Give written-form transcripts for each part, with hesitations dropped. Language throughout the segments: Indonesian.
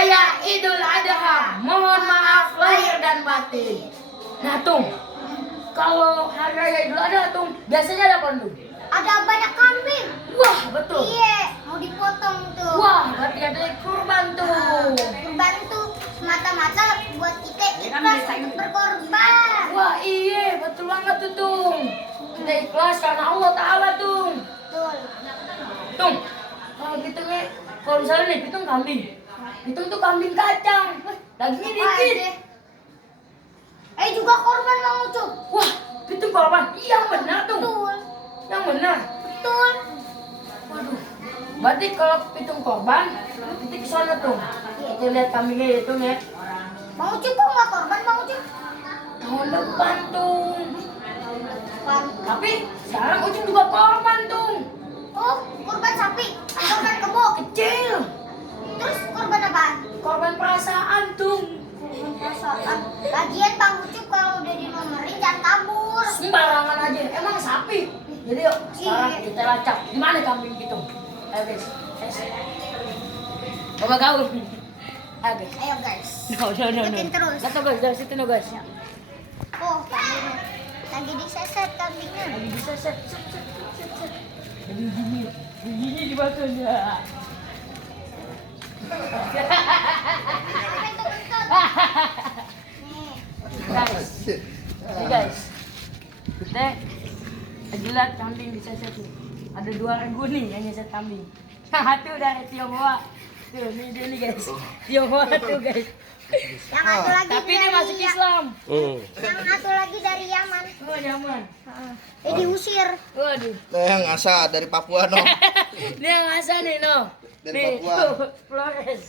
Raya Idul Adha. Mohon maaf lahir dan batin. Nah, Tung, kalau hari raya Idul Adha, Tung, biasanya ada apa, Tung? Ada banyak kambing. Wah, betul. Iya, mau dipotong tuh. Wah, berarti ada kurban tuh. Kurban tuh semata-mata buat kita ikhlas untuk berkorban. Wah, iya, betul banget tuh, Tung. Kita ikhlas karena Allah Ta'ala, Tung. Betul. Tung, kalau gitu nih, kalau misalnya nih, Pitung kambing. Pitung tuh kambing kacang. Dagingnya dikit. Juga korban Mang Ucup. Wah, Pitung korban. Iya, benar, Tung. Betul. Yang benar. Betul. Waduh. Berarti kalau Pitung korban, Pitung kesana, Tung. Kita lihat kambingnya ya, Tung ya. Mang Ucup kok nggak korban Mang Ucup? Tahun depan, Tung. Korban. Tapi sekarang Ucup juga korban, Tung. Oh, korban sapi, korban kebo. Kecil. Terus korban apaan? Korban perasaan, Tung. Korban perasaan. Lagian Bang Ucup kalau udah dinomerin jangan kabur. Sembarangan aja. Emang sapi. Jadi yuk, sekarang Iya. kita lacak. Di mana kambing Pitung? Ayo, guys. Bapak kau. Ayo, guys. Ayo guys. No. Ikutin terus. Lihat guys, dari situ no guys. Oh, kambing. Lagi diseset kambingnya. Lagi bisa set. Jadi gini dimakan ya. Guys, ini guys, kita lagi lihat kambing bisa set nih. Ada 2 regu nih yang nyeset kambing. Satu dari Tionghoa. Tuh, ini dia nih guys. Tionghoa tuh guys. Yang satu lagi Tapi ini dari masuk Islam. Yang satu lagi dari Yaman. Oh, nyaman. Diusir. Waduh. Nah, yang asa dari Papua no. Ini yang asal nih, no. Dari Nih, Papua. tuh, Flores.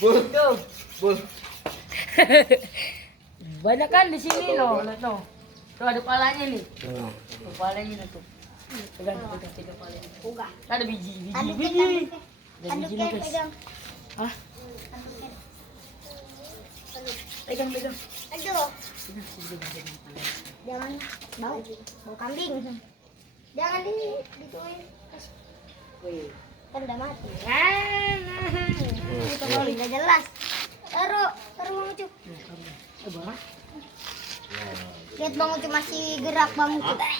Bul, Tuh. bul. Banyak kan di sini, no. Lihat, no. Tuh ada palanya nih. Tuh, palanya tuh. Pegang palanya. Uga. Ada biji. Aduknya, Ada biji aduknya nih, guys. pegang. Hah? Aduknya. Pegang. Aduh, jangan bau kambing. Jangan dituin. Kan udah mati. Itu kali nggak jelas. Taruh Bang Ucup. Lihat Bang Ucup masih gerak Bang Ucup.